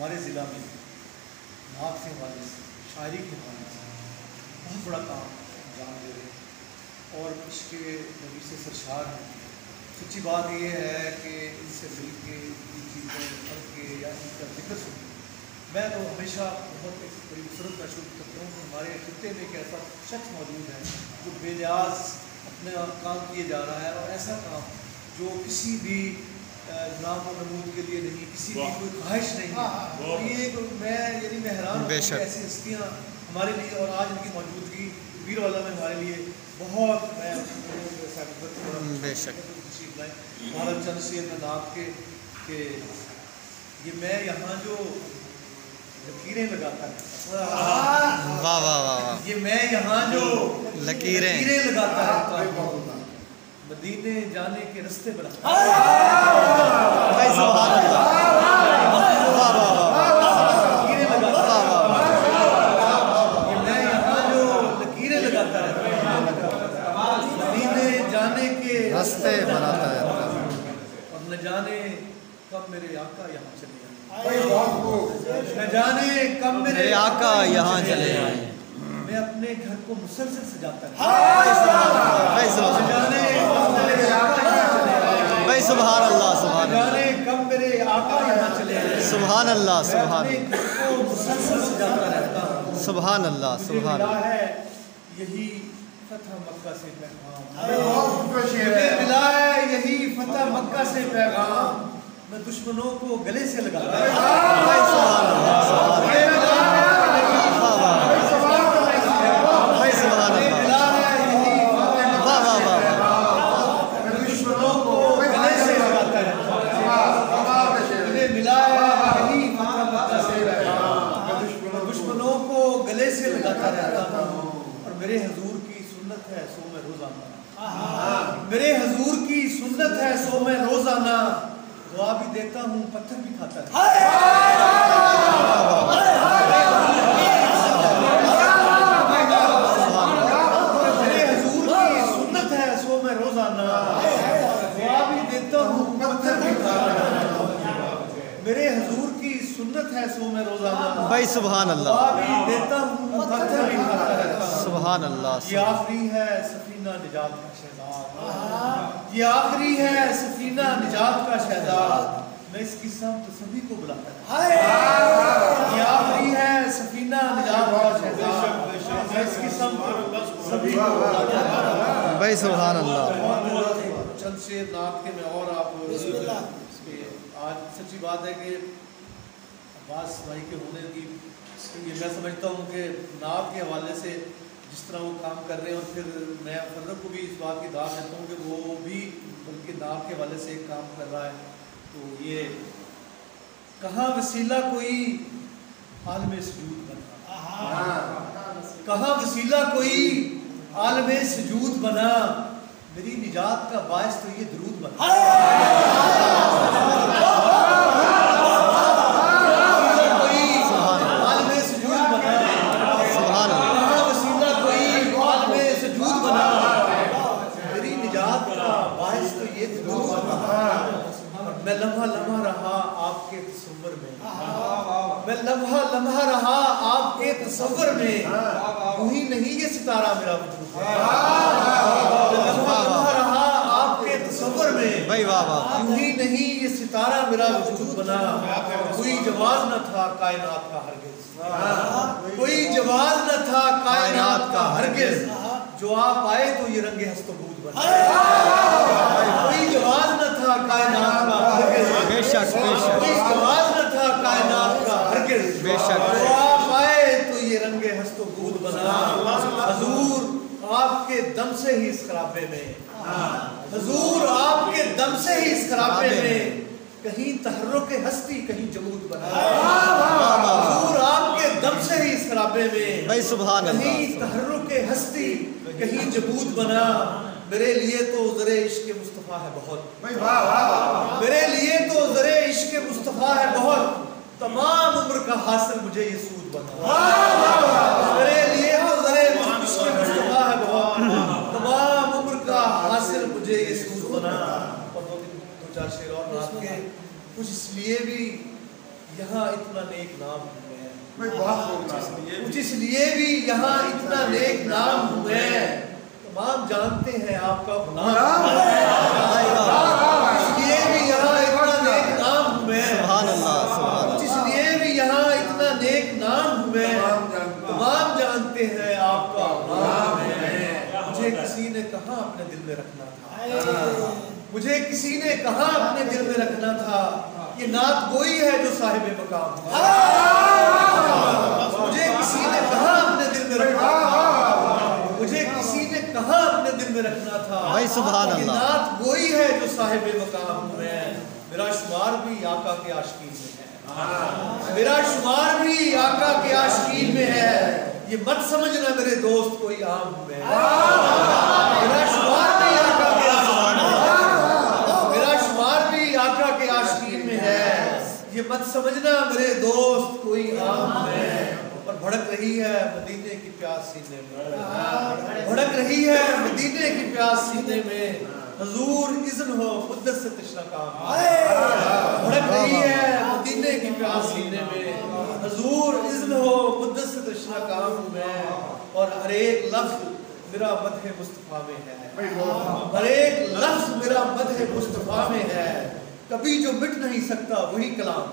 ہمارے ضلع میں نعت کے حوالے سے، شاعری کے حوالے سے بہت بڑا کام انجام دے رہے ہیں اور عشق نبی سے سرشار ہیں۔ سچی بات یہ ہے کہ ان سے مل کے ان چیزیں پڑھ کے یا ان کا ذکر سن کے میں تو ہمیشہ بہت ایک بڑی مسرت کا شکر کرتا ہوں کہ ہمارے خطے میں ایک ایسا شخص موجود ہے جو بے نیاز اپنا کام کیے جا رہا ہے، اور ایسا کام جو کسی بھی نام و نمود کے لیے نہیں، کسی کی کوئی خواہش نہیں ہے۔ اور یہ میں حیران ہوں کہ ایسی ہستیاں ہمارے لیے، اور آج ان کی موجودگی ویر والا میں ہمارے لیے بہت، میں بے شک ہمارا چند شعر میں نعت کے کہ یہ میں یہاں جو لکیریں لگاتا ہے، واہ واہ واہ، یہ میں یہاں جو لکیریں لگاتا ہے مدینے جانے کے رستے بناتا ہے۔ سبحان اللہ، واہ واہ واہ، یہ میں یہاں جو لکیریں لگاتا رہتا ہے، مدینے جانے کے رستے بناتا ہے، اور نہ جانے کب میرے آقا یہاں چلے آئے، نہ جانے کب میرے آقا یہاں چلے آئے، میں اپنے گھر کو مسلسل سجاتا ہے، بھائی سبحان اللہ، سبحان اللہ، جانے کب میرے آقا یہاں چلے آئے، سبحان اللہ، میں سبحان اپنے اللہ، گھر کو مسلسل سجاتا رہتا ہوں۔ سبحان اللہ، مجھے سبحان ملا اللہ، ہے یہی فتح مکہ سے پیغام، مجھے ملا ہے یہی فتح مکہ سے پیغام، میں دشمنوں کو گلے سے لگاتا ہوں۔ بھائی سبحان اللہ، سبحان مجھے ملا ہے اللہ، بھائی سبحان اللہ، ملا ہے یہی فتح واہ واہ واہ، میں دشمنوں کو گلے سے لگاتا رہتا ہوں۔ مجھے ملا ہے یہی فتح مکہ سے پیغام، میں دشمنوں کو گلے سے لگاتا رہتا ہوں، اور میرے حضور کی سنت ہے سو میں روزانہ، میرے حضور کی سنت ہے سو میں روزانہ، دعا بھی دیتا ہوں پتھر بھی کھاتا ہے۔ میرے حضور کی سنت ہے سو میں روزانہ، دعا بھی دیتا ہوں پتھر بھی کھاتا ہے۔ میرے حضور کی سنت ہے سو میں روزانہ، بھائی سبحان اللہ، دعا بھی دیتا ہوں پتھر بھی کھاتا رہتا ہوں۔ سبحان اللہ، یہ آخری ہے سفینہ نجات کا شہزاد، یہ آخری ہے سفینہ نجات کا شہزاد، میں اس کی سمت سبھی کو بلاتا ہوں۔ یہ آخری ہے سفینہ نجات کا شہزاد، میں اس کی سمت سبھی کو بلاتا ہوں۔ بھائی سبحان اللہ، چند شعر نعت کے میں اور آپ آج سچی بات ہے کہ عباس بھائی کے ہونے کی یہ میں سمجھتا ہوں کہ نعت کے حوالے سے جس طرح وہ کام کر رہے ہیں، اور پھر میں فرق کو بھی اس بات کی دعوت دیتا ہوں کہ وہ بھی بلکہ نعت کے حوالے سے ایک کام کر رہا ہے، تو یہ کہاں وسیلہ کوئی عالم سجود بنا، کہاں وسیلہ کوئی عالم سجود بنا، میری نجات کا باعث تو یہ درود بنا۔ میں لمحہ لمحہ رہا آپ کے تصور میں، میں لمحہ لمحہ رہا آپ کے تصور میں، وہی نہیں یہ ستارہ میرا وجود ہے۔ میں لمحہ لمحہ رہا آپ کے تصور میں، بھائی واہ واہ، وہی نہیں یہ ستارہ میرا وجود بنا، کوئی جواز نہ تھا کائنات کا ہرگز، کوئی جواز نہ تھا کائنات کا ہرگز، جو آپ آئے تو یہ رنگ ہست و بود بنا، کوئی جواز نہ تھا کائنات کا ہرگز، بے شک، بے شک، کوئی جواز نہ تھا کائنات کا ہرگز، بے شک، جو آپ آئے تو یہ رنگ ہست و بود بنا، حضور آپ کے دم سے ہی اس خرابے میں، حضور آپ کے دم سے ہی اس خرابے میں، کہیں تحرک ہستی کہیں جمود بنا، حضور آپ کے دم سے ہی اس خرابے میں، بھائی سبحان اللہ، کہیں تحرک ہستی کہیں جمود بنا، میرے لیے تو ذرے عشق مصطفیٰ ہے بہت، میرے لیے تو ذرے عشق مصطفیٰ ہے بہت، تمام عمر کا حاصل مجھے یہ سود بنا، میرے لیے تو ذرے عشق مصطفیٰ ہے بہت، تمام عمر کا حاصل مجھے یہ سود بنا۔ اور دو چار شعر اور نعت کے کچھ اس لیے بھی یہاں اتنا نیک نام ہوں میں، بہت جس لیے بھی یہاں اتنا نیک نام ہوں میں، تمام جانتے ہیں آپ کا گناہ، اس لیے بھی یہاں اتنا نیک نام ہوں میں، سبحان اللہ سبحان اللہ جس لیے بھی یہاں اتنا نیک نام ہوں میں، تمام جانتے ہیں آپ کا گناہ ہے۔ مجھے کسی نے کہاں اپنے دل میں رکھنا تھا، مجھے کسی نے کہاں اپنے دل میں رکھنا تھا، یہ نعت گوئی ہے جو صاحب مقام ہے۔ مجھے کسی نے کہاں اپنے دل میں رکھنا تھا، مجھے کسی نے کہاں اپنے دل میں رکھنا تھا، بھائی سبحان یہ اللہ۔ نعت گوئی ہے جو صاحب مقام ہے۔ میرا شمار بھی آقا کے عاشقین میں ہے، میرا شمار بھی آقا کے عاشقین میں ہے، یہ مت سمجھنا میرے دوست کوئی عام ہے، میرا شمار بھی آقا کے عاشقین میں ہے، میرا شمار بھی آقا کے عاشقین میں ہے، یہ مت سمجھنا میرے دوست کوئی عام ہے۔ اور بھڑک رہی ہے مدینے کی پیاس سینے میں، بھڑک رہی ہے مدینے کی پیاس سینے میں، حضور اذن ہو قدس سے تشنہ کام، بھڑک رہی ہے مدینے کی پیاس سینے میں، حضور اذن ہو قدس سے تشنہ کام میں، اور ہر ایک لفظ میرا مدح مصطفیٰ میں ہے، ہر ایک لفظ میرا مدح مصطفیٰ میں ہے، کبھی جو مٹ نہیں سکتا وہی کلام،